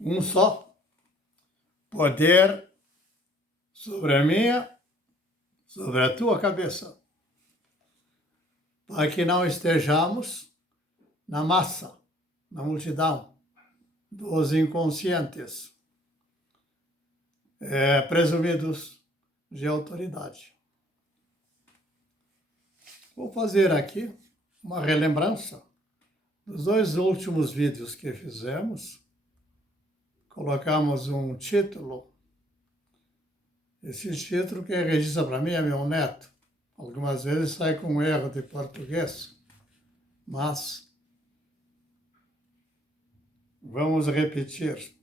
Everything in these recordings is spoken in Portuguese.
um só poder sobre a minha, sobre a tua cabeça, para que não estejamos na massa, na multidão dos inconscientes, presumidos de autoridade. Vou fazer aqui uma relembrança dos 2 últimos vídeos que fizemos. Colocamos um título. Esse título quem registra para mim é meu neto. Algumas vezes sai com um erro de português, mas vamos repetir.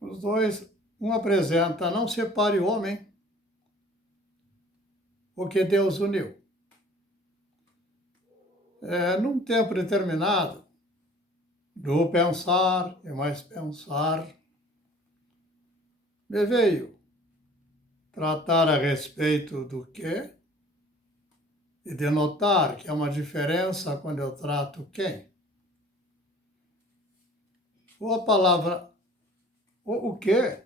Os 2, um apresenta: não separe o homem, o que Deus uniu. Num tempo determinado, do pensar e mais pensar, me veio tratar a respeito do quê e de notar que há uma diferença quando eu trato quem. Ou a palavra o quê,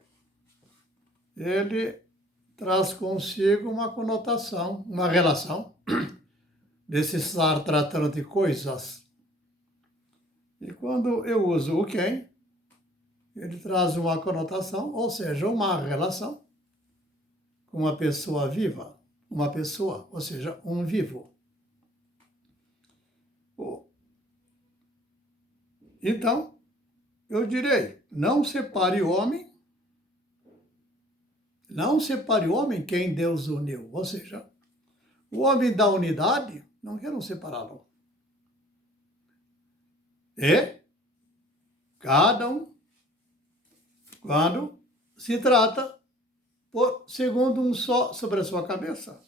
ele traz consigo uma conotação, uma relação de se estar tratando de coisas. E quando eu uso o quem, ele traz uma conotação, ou seja, uma relação com uma pessoa viva, uma pessoa, ou seja, um vivo. Então, eu direi, não separe o homem quem Deus uniu. Ou seja, o homem da unidade, não quero separá-lo. E cada um, quando se trata segundo um só sobre a sua cabeça,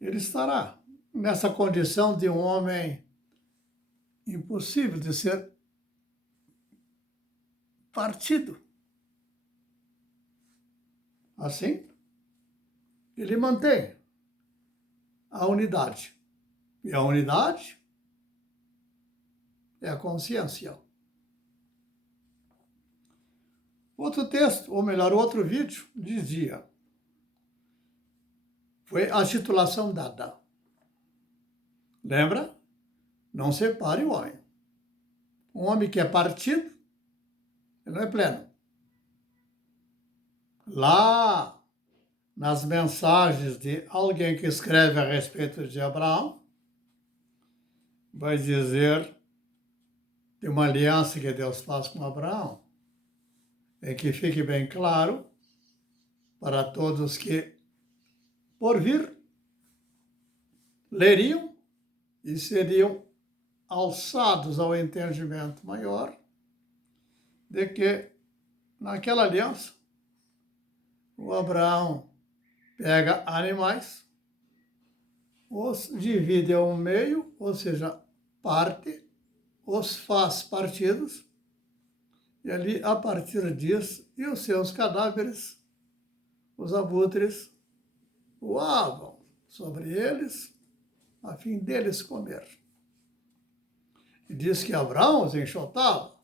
ele estará nessa condição de um homem impossível de ser partido. Assim, ele mantém a unidade. E a unidade é a consciência. Outro texto, ou melhor, outro vídeo, dizia, foi a titulação dada. Lembra? Não separe o homem. Um homem que é partido, ele não é pleno. Lá, nas mensagens de alguém que escreve a respeito de Abraão, vai dizer de uma aliança que Deus faz com Abraão, é que fique bem claro para todos que, por vir, leriam e seriam alçados ao entendimento maior de que, naquela aliança, o Abraão pega animais, os divide ao meio, ou seja, parte, os faz partidos, e ali, a partir disso, e os seus cadáveres, os abutres, voavam sobre eles, a fim deles comer. E diz que Abraão os enxotava.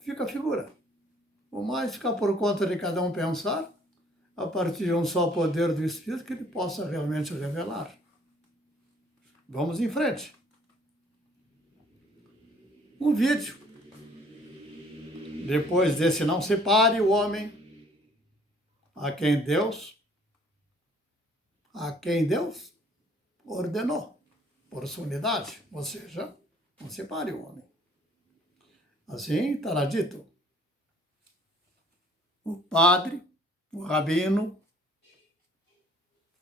Fica a figura. O mais fica por conta de cada um pensar, a partir de um só poder do Espírito que ele possa realmente revelar. Vamos em frente. Um vídeo. Depois desse, não separe o homem a quem Deus ordenou por sua unidade, ou seja, não separe o homem. Assim estará dito. O padre, o rabino,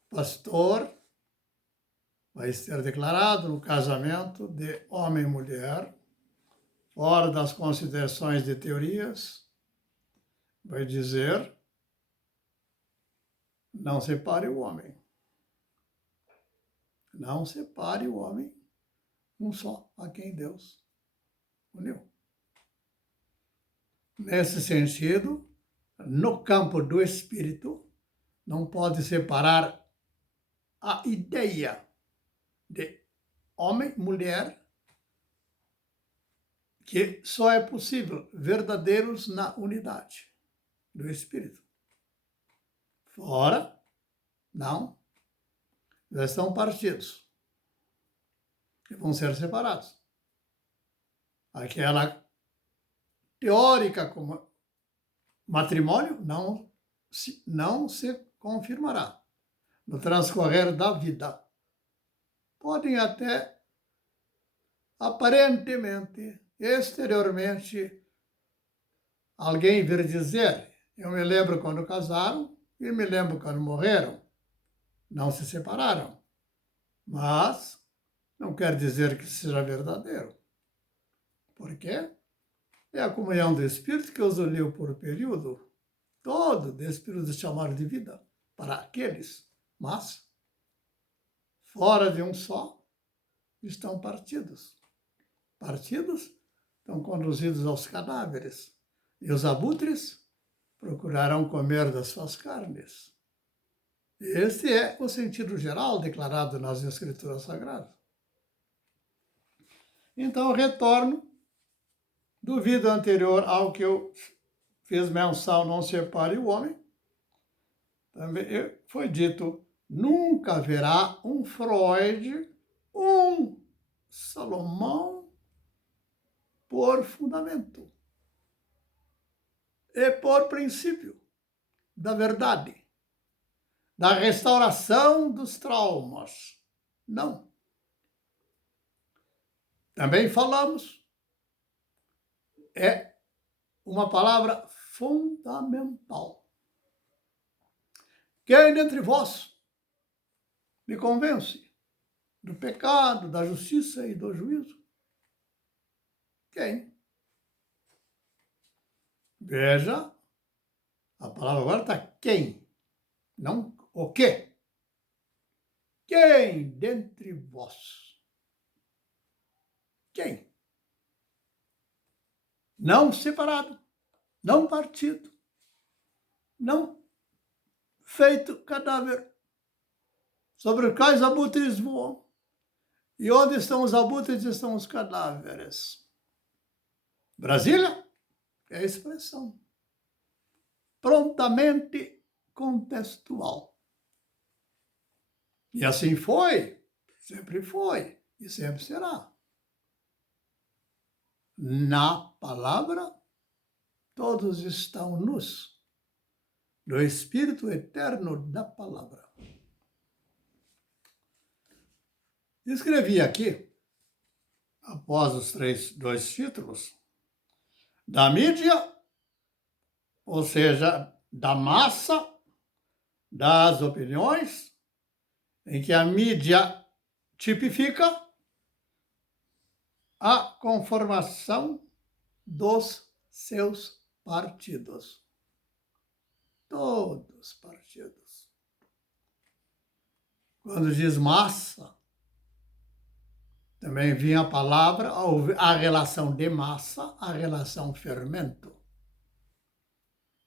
pastor, vai ser declarado no casamento de homem e mulher, fora das considerações de teorias, vai dizer, não separe o homem. Não separe o homem, um só, a quem Deus uniu. Nesse sentido, no campo do espírito, não pode separar a ideia de homem, mulher, que só é possível verdadeiros na unidade do Espírito. Fora, não, já estão partidos e vão ser separados. Aquela teórica como matrimônio não se confirmará no transcorrer da vida. Podem até, aparentemente, exteriormente, alguém vir dizer: eu me lembro quando casaram e me lembro quando morreram. Não se separaram. Mas não quer dizer que seja verdadeiro. Por quê? É a comunhão do Espírito que os uniu por período todo desse período chamado de vida para aqueles, mas fora de um só estão partidos. Partidos estão conduzidos aos cadáveres e os abutres procurarão comer das suas carnes. Este é o sentido geral declarado nas Escrituras Sagradas. Então, retorno do vídeo anterior ao que eu fiz menção, não separe o homem. Também foi dito, nunca haverá um Freud, um Salomão por fundamento e por princípio da verdade, da restauração dos traumas. Não. Também falamos, é uma palavra fundamental. Quem dentre vós me convence do pecado, da justiça e do juízo? Quem? Veja, a palavra agora está quem, não o quê. Quem dentre vós? Quem? Não separado, não partido, não feito cadáver, sobre os quais abutres voam. E onde estão os abutres, estão os cadáveres. Brasília é a expressão prontamente contextual. E assim foi e sempre será. Na palavra, todos estão nus do Espírito eterno da palavra. Escrevi aqui, após os dois títulos, da mídia, ou seja, da massa, das opiniões, em que a mídia tipifica a conformação dos seus partidos. Todos os partidos. Quando diz massa, também vinha a palavra, a relação de massa, a relação fermento.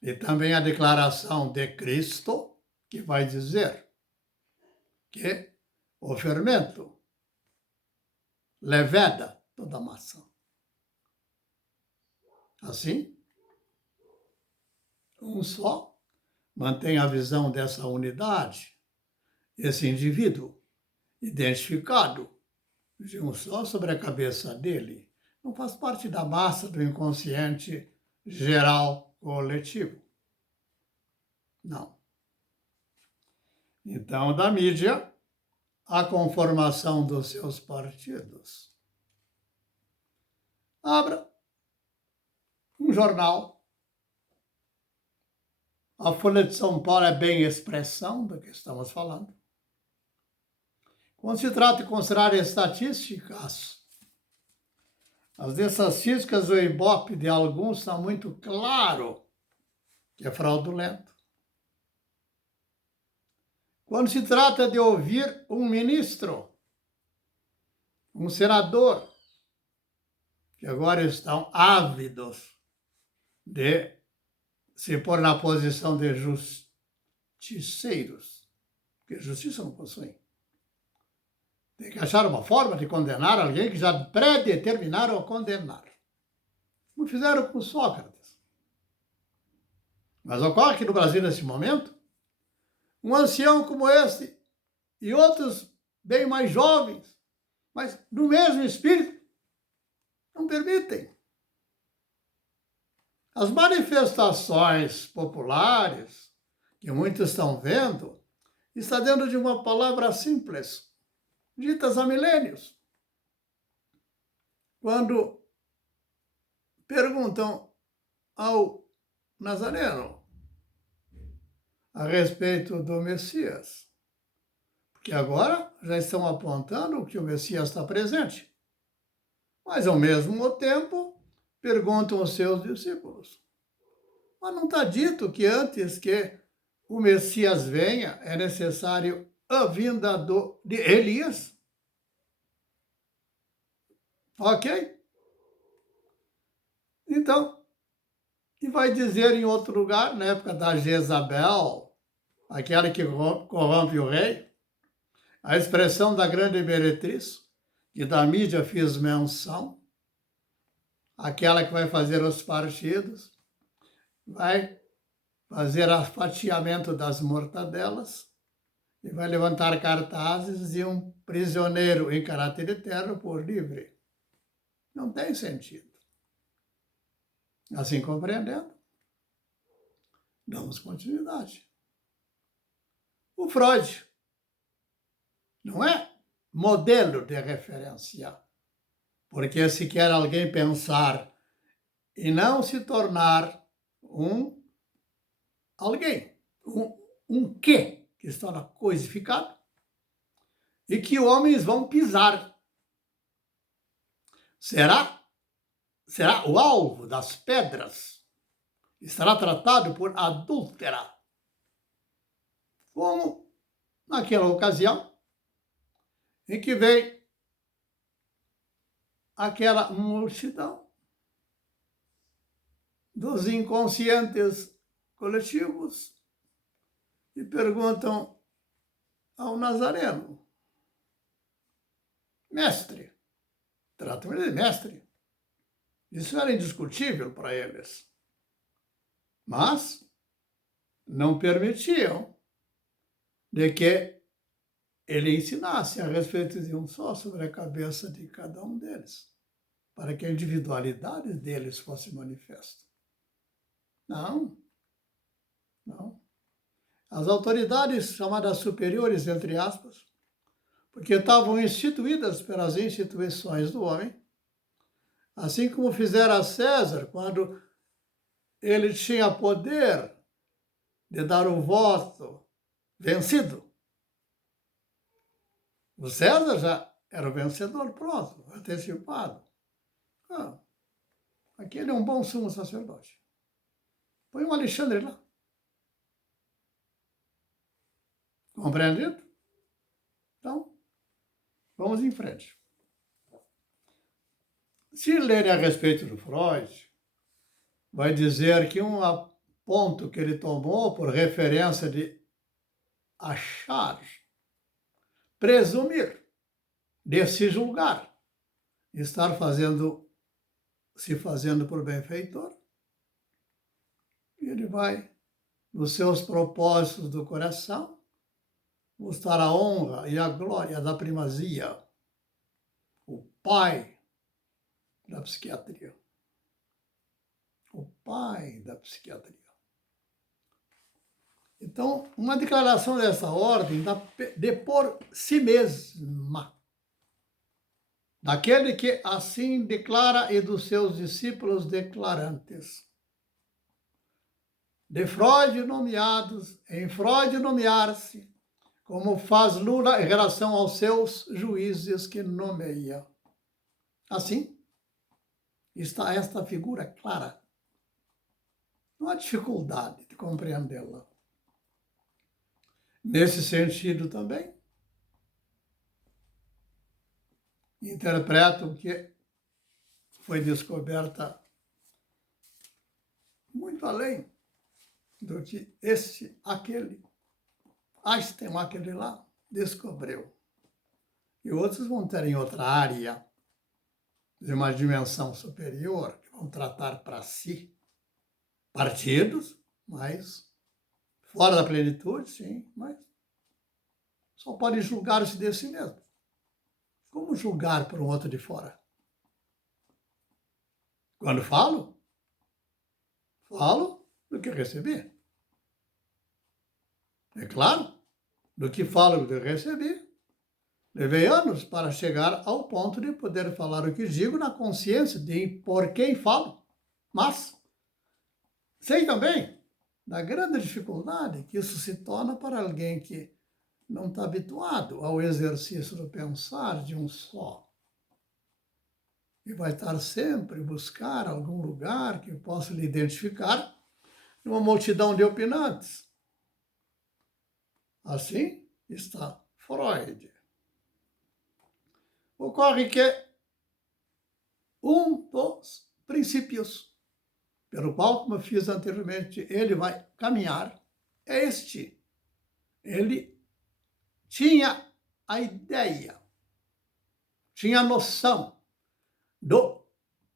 E também a declaração de Cristo, que vai dizer que o fermento leveda toda a massa. Assim, um só mantém a visão dessa unidade, esse indivíduo identificado de um só sobre a cabeça dele, não faz parte da massa do inconsciente geral coletivo. Não. Então, da mídia, a conformação dos seus partidos. Abra um jornal. A Folha de São Paulo é bem expressão do que estamos falando. Quando se trata de considerar estatísticas, as estatísticas do Ibope de alguns está muito claro que é fraudulento. Quando se trata de ouvir um ministro, um senador, que agora estão ávidos de se pôr na posição de justiceiros, porque justiça não possuem. Tem que achar uma forma de condenar alguém que já predeterminaram a condenar. como fizeram com Sócrates. Mas ocorre que no Brasil, nesse momento, um ancião como esse e outros bem mais jovens, mas no mesmo espírito, não permitem. As manifestações populares que muitos estão vendo está dentro de uma palavra simples, ditas há milênios. Quando perguntam ao Nazareno a respeito do Messias, porque agora já estão apontando que o Messias está presente, mas ao mesmo tempo perguntam aos seus discípulos, mas não está dito que antes que o Messias venha é necessário a vinda de Elias? Ok? Então, e vai dizer em outro lugar, na época da Jezabel, aquela que corrompe o rei, a expressão da grande meretriz, que da mídia fiz menção, aquela que vai fazer os partidos, vai fazer o fatiamento das mortadelas e vai levantar cartazes de um prisioneiro em caráter eterno por livre. Não tem sentido. Assim compreendendo, damos continuidade. O Freud não é modelo de referência, porque se quer alguém pensar e não se tornar alguém, um que está na coisificado, e que homens vão pisar. Será o alvo das pedras? Estará tratado por adúltera, como naquela ocasião em que veio aquela multidão dos inconscientes coletivos e perguntam ao Nazareno, mestre, tratam ele de mestre. Isso era indiscutível para eles. Mas não permitiam de que ele ensinasse a respeito de um só sobre a cabeça de cada um deles, para que a individualidade deles fosse manifesta. Não. As autoridades chamadas superiores, entre aspas, porque estavam instituídas pelas instituições do homem, assim como fizera César quando ele tinha poder de dar um voto vencido. O César já era o vencedor, pronto, antecipado. Aquele é um bom sumo sacerdote. Põe um Alexandre lá. Compreendido? Então, vamos em frente. Se lerem a respeito do Freud, vai dizer que um ponto que ele tomou por referência de achar, presumir, de se julgar, estar se fazendo por benfeitor, ele vai, nos seus propósitos do coração, mostrar a honra e a glória da primazia, o pai da psiquiatria. O pai da psiquiatria. Então, uma declaração dessa ordem de por si mesma, daquele que assim declara e dos seus discípulos declarantes. De Freud nomeados, em Freud nomear-se, como faz Lula em relação aos seus juízes que nomeia. Assim, está esta figura clara. Não há dificuldade de compreendê-la. Nesse sentido também, interpretam que foi descoberta muito além do que aquele Einstein, aquele lá, descobriu. E outros vão ter em outra área, de uma dimensão superior, que vão tratar para si partidos, mas fora da plenitude, sim, mas só pode julgar-se de si mesmo. Como julgar por um outro de fora? Quando falo do que recebi. É claro, do que falo do que recebi. Levei anos para chegar ao ponto de poder falar o que digo na consciência de por quem falo. Mas sei também da grande dificuldade que isso se torna para alguém que não está habituado ao exercício do pensar de um só. E vai estar sempre buscar algum lugar que possa lhe identificar numa multidão de opinantes. Assim está Freud. Ocorre que um dos princípios pelo qual, como eu fiz anteriormente, ele vai caminhar é este. Ele tinha a ideia, tinha a noção do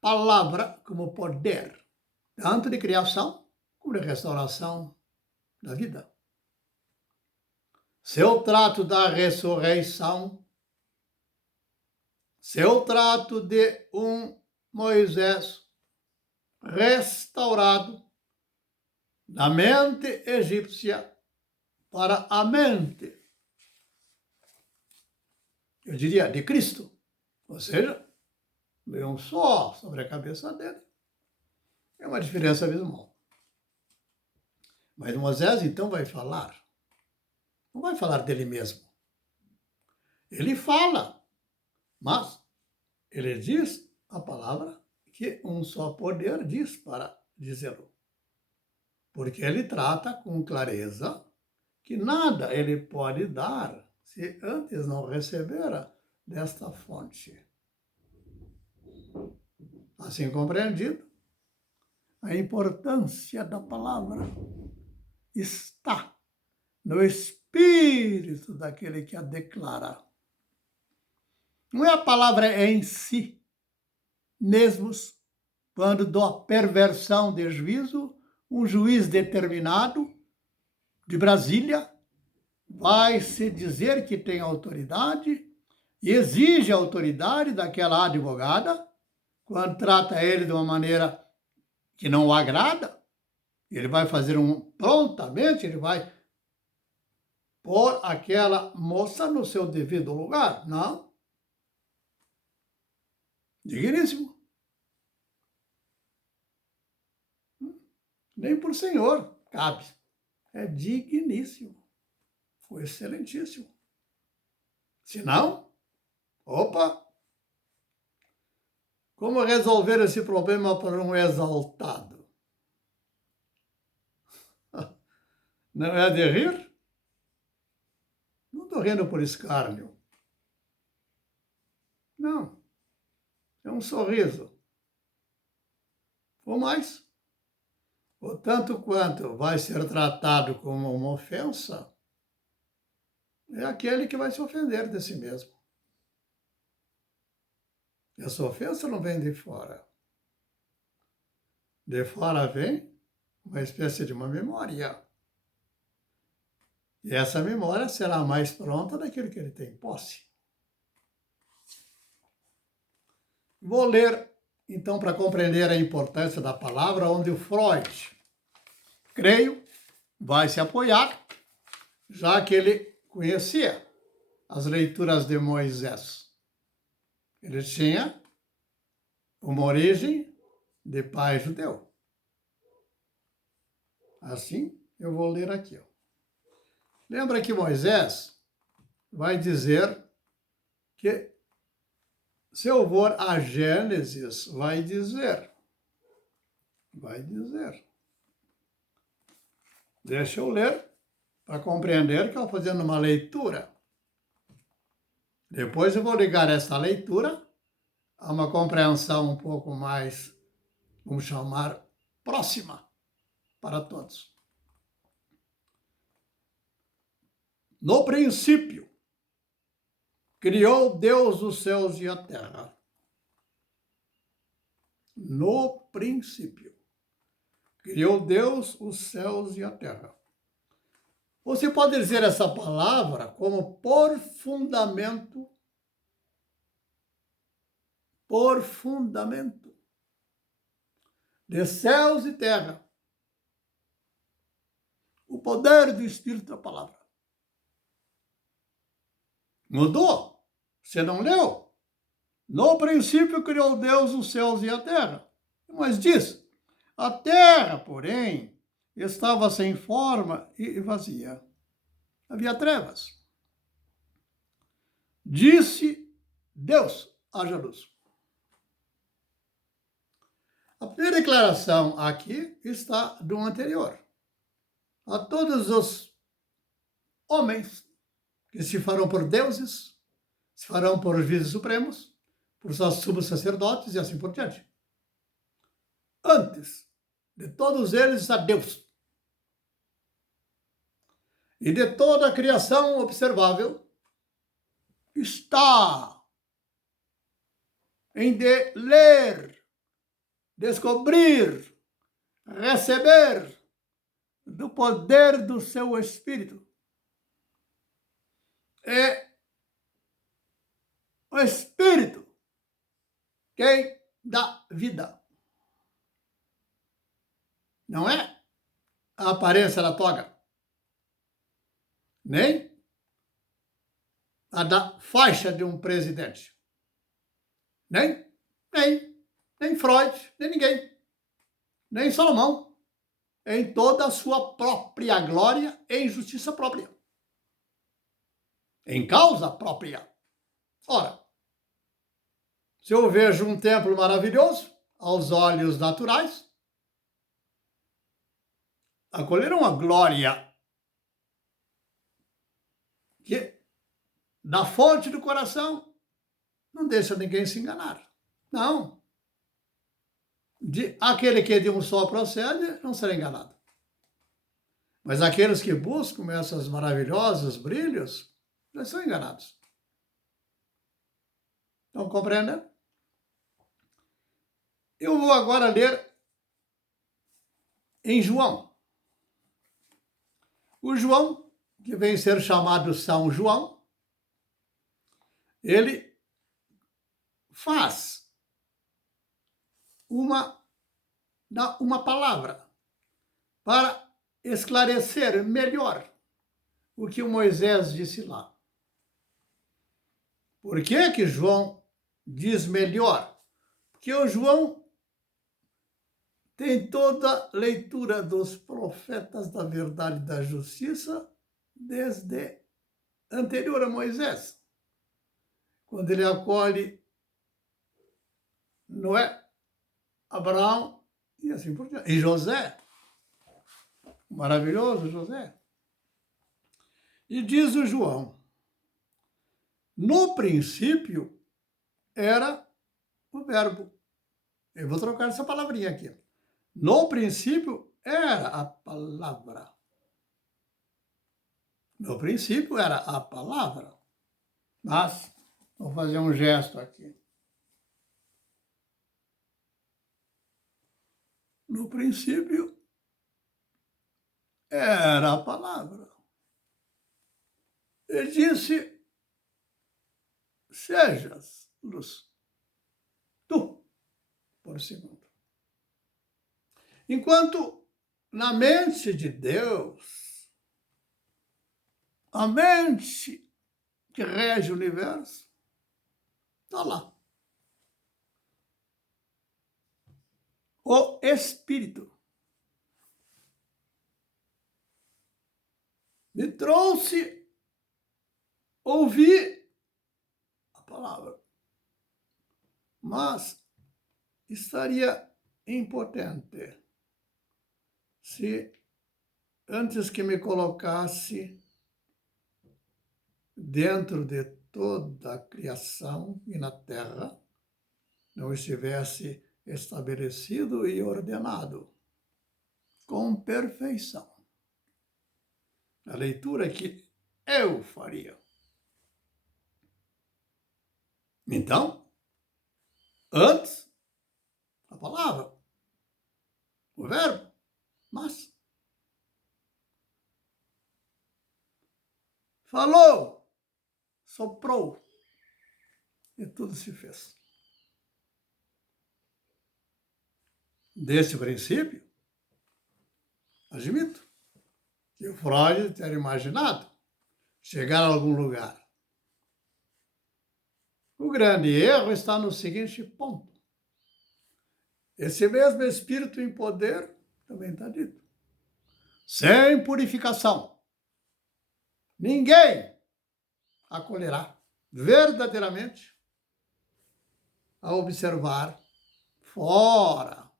palavra como poder, tanto de criação como de restauração da vida. Se eu trato da ressurreição, se eu trato de um Moisés restaurado da mente egípcia para a mente, eu diria, de Cristo, ou seja, veio um só sobre a cabeça dele. É uma diferença abismal. Mas Moisés, então, vai falar. Não vai falar dele mesmo. Ele fala, mas ele diz a palavra que um só poder diz para dizê-lo. Porque ele trata com clareza que nada ele pode dar se antes não recebera desta fonte. Assim compreendido, a importância da palavra está no espírito daquele que a declara. Não é a palavra em si, mesmos quando da perversão de juízo, um juiz determinado de Brasília vai se dizer que tem autoridade e exige a autoridade daquela advogada quando trata ele de uma maneira que não o agrada. Ele vai fazer prontamente, ele vai pôr aquela moça no seu devido lugar. Não. Digníssimo. Nem por senhor cabe. É digníssimo. Foi excelentíssimo. Se não, opa! Como resolver esse problema para um exaltado? Não é de rir? Não estou rindo por escárnio. Não. É um sorriso. Ou mais. O tanto quanto vai ser tratado como uma ofensa, é aquele que vai se ofender de si mesmo. Essa ofensa não vem de fora. De fora vem uma espécie de uma memória. E essa memória será mais pronta daquilo que ele tem posse. Vou ler, então, para compreender a importância da palavra, onde o Freud, creio, vai se apoiar, já que ele conhecia as leituras de Moisés. Ele tinha uma origem de pai judeu. Assim, eu vou ler aqui. Lembra que Moisés vai dizer que, se eu for a Gênesis, vai dizer. Deixa eu ler para compreender que eu estou fazendo uma leitura. Depois eu vou ligar essa leitura a uma compreensão um pouco mais, vamos chamar, próxima para todos. No princípio, criou Deus os céus e a terra. No princípio, criou Deus os céus e a terra. Você pode dizer essa palavra como por fundamento, de céus e terra. O poder do Espírito da palavra. Mudou? Você não leu? No princípio criou Deus os céus e a terra. Mas diz, a terra, porém, estava sem forma e vazia. Havia trevas. Disse Deus, haja luz. A primeira declaração aqui está do anterior. A todos os homens que se farão por deuses, se farão por juízes supremos, por seus sumos sacerdotes e assim por diante. Antes de todos eles está Deus. E de toda a criação observável está em de ler, descobrir, receber do poder do seu Espírito. É o Espírito quem dá vida. Não é a aparência da toga, nem a da faixa de um presidente, nem Freud, nem ninguém, nem Salomão, em toda a sua própria glória e justiça própria, em causa própria. Ora, se eu vejo um templo maravilhoso, aos olhos naturais, acolher uma glória que, da fonte do coração, não deixa ninguém se enganar. Não. Aquele que de um só procede, não será enganado. Mas aqueles que buscam esses maravilhosos brilhos, não são enganados. Estão compreendendo? Eu vou agora ler em João. O João, que vem ser chamado São João, ele faz uma palavra para esclarecer melhor o que o Moisés disse lá. Por que João diz melhor? Porque o João tem toda a leitura dos profetas da verdade e da justiça desde anterior a Moisés, quando ele acolhe Noé, Abraão e assim por diante. E José, maravilhoso José. E diz o João, no princípio era o verbo. Eu vou trocar essa palavrinha aqui. No princípio era a palavra. No princípio era a palavra. Mas, vou fazer um gesto aqui. No princípio era a palavra. Ele disse, sejas luz, tu, por segundo. Enquanto na mente de Deus, a mente que rege o universo, está lá. O Espírito me trouxe ouvir a palavra, mas estaria impotente se antes que me colocasse dentro de toda a criação e na terra, não estivesse estabelecido e ordenado com perfeição. A leitura que eu faria. Então, antes, a palavra, o verbo, mas falou, soprou, e tudo se fez. Desse princípio, admito que o Freud ter imaginado chegar a algum lugar. O grande erro está no seguinte ponto. Esse mesmo espírito em poder, também está dito, sem purificação, ninguém acolherá verdadeiramente a observar fora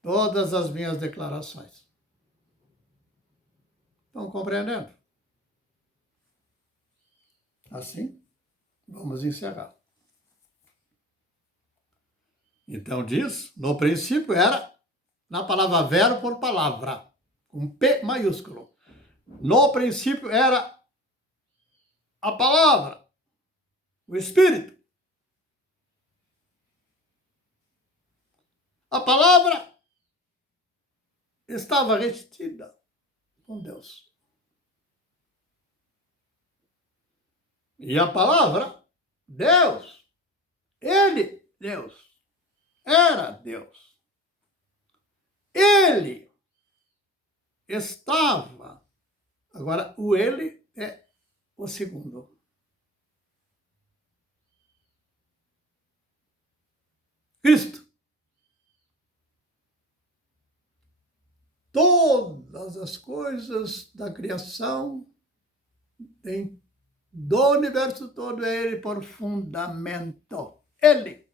todas as minhas declarações. Estão compreendendo? Assim, vamos encerrar. Então diz, no princípio era, na palavra verbo por palavra, com P maiúsculo. No princípio era a palavra, o Espírito. A palavra estava retida com Deus. E a palavra, Deus, Ele, Deus, era Deus. Ele estava. Agora, o Ele é o segundo. Cristo. Todas as coisas da criação do universo todo é Ele por fundamento. Ele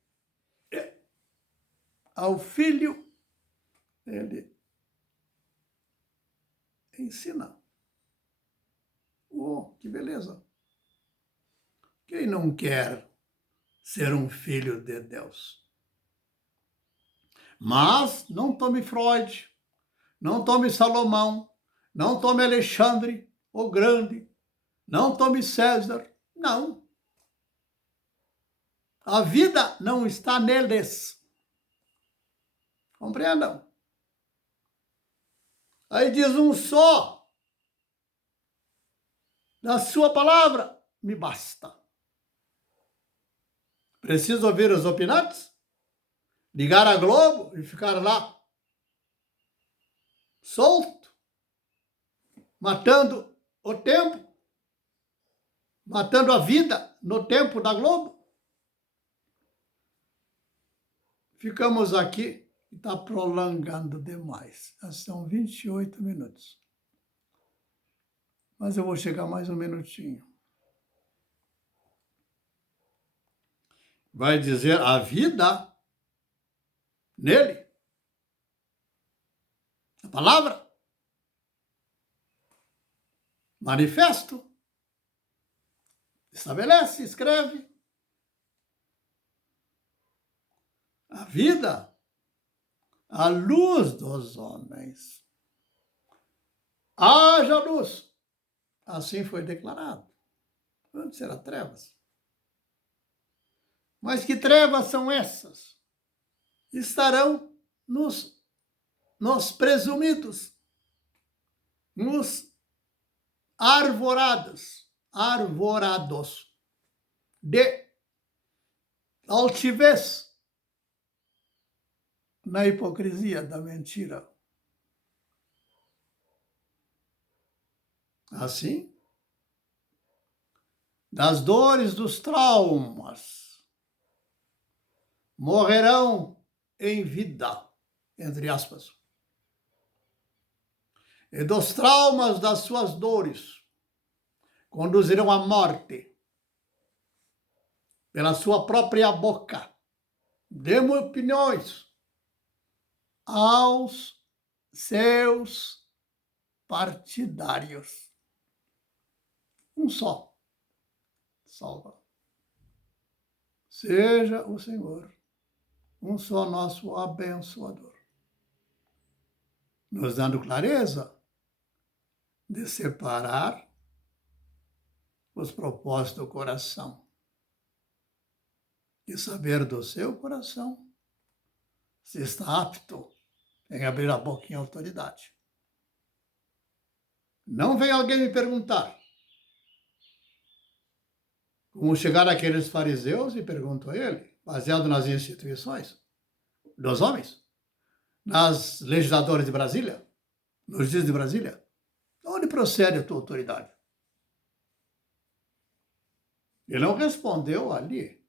ao Filho, Ele ensina. Oh, que beleza! Quem não quer ser um filho de Deus? Mas não tome Freud, não tome Salomão, não tome Alexandre o Grande, não tome César, não. A vida não está neles. Compreendam? Aí diz um só, da sua palavra, me basta. Preciso ouvir os opinantes? Ligar a Globo e ficar lá solto, matando o tempo, matando a vida no tempo da Globo? Ficamos aqui e está prolongando demais. Já são 28 minutos. Mas eu vou chegar mais um minutinho. Vai dizer a vida nele. A palavra. Manifesto. Estabelece, escreve. A vida, a luz dos homens. Haja luz. Assim foi declarado. Antes era trevas. Mas que trevas são essas? Estarão nos presumidos, nos arvorados de altivez, na hipocrisia da mentira. Assim, das dores dos traumas, morrerão em vida, entre aspas. E dos traumas das suas dores, conduzirão à morte, pela sua própria boca. Demos opiniões aos seus partidários. Um só salva. Seja o Senhor, um só nosso abençoador, nos dando clareza de separar os propósitos do coração e saber do seu coração se está apto em abrir a boca em autoridade. Não vem alguém me perguntar. Como chegar aqueles fariseus e pergunto a ele, baseado nas instituições dos homens, nas legisladoras de Brasília, nos dias de Brasília, de onde procede a tua autoridade? Ele não respondeu ali.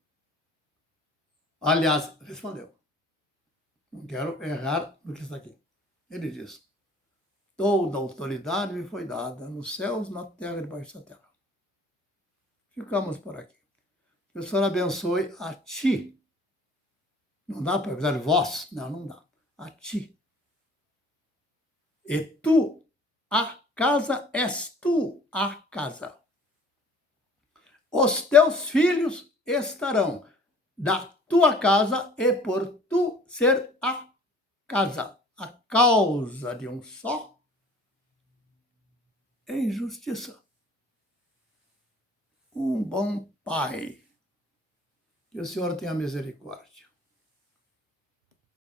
Aliás, respondeu. Não quero errar no que está aqui. Ele diz, toda autoridade me foi dada nos céus, na terra e debaixo da terra. Ficamos por aqui. Que o Senhor abençoe a ti. Não dá para avisar vós? Não, não dá. A ti. E tu, a casa, és tu a casa. Os teus filhos estarão da tua casa e por tu ser a casa, a causa de um só, em justiça. Um bom pai. Que o Senhor tenha misericórdia.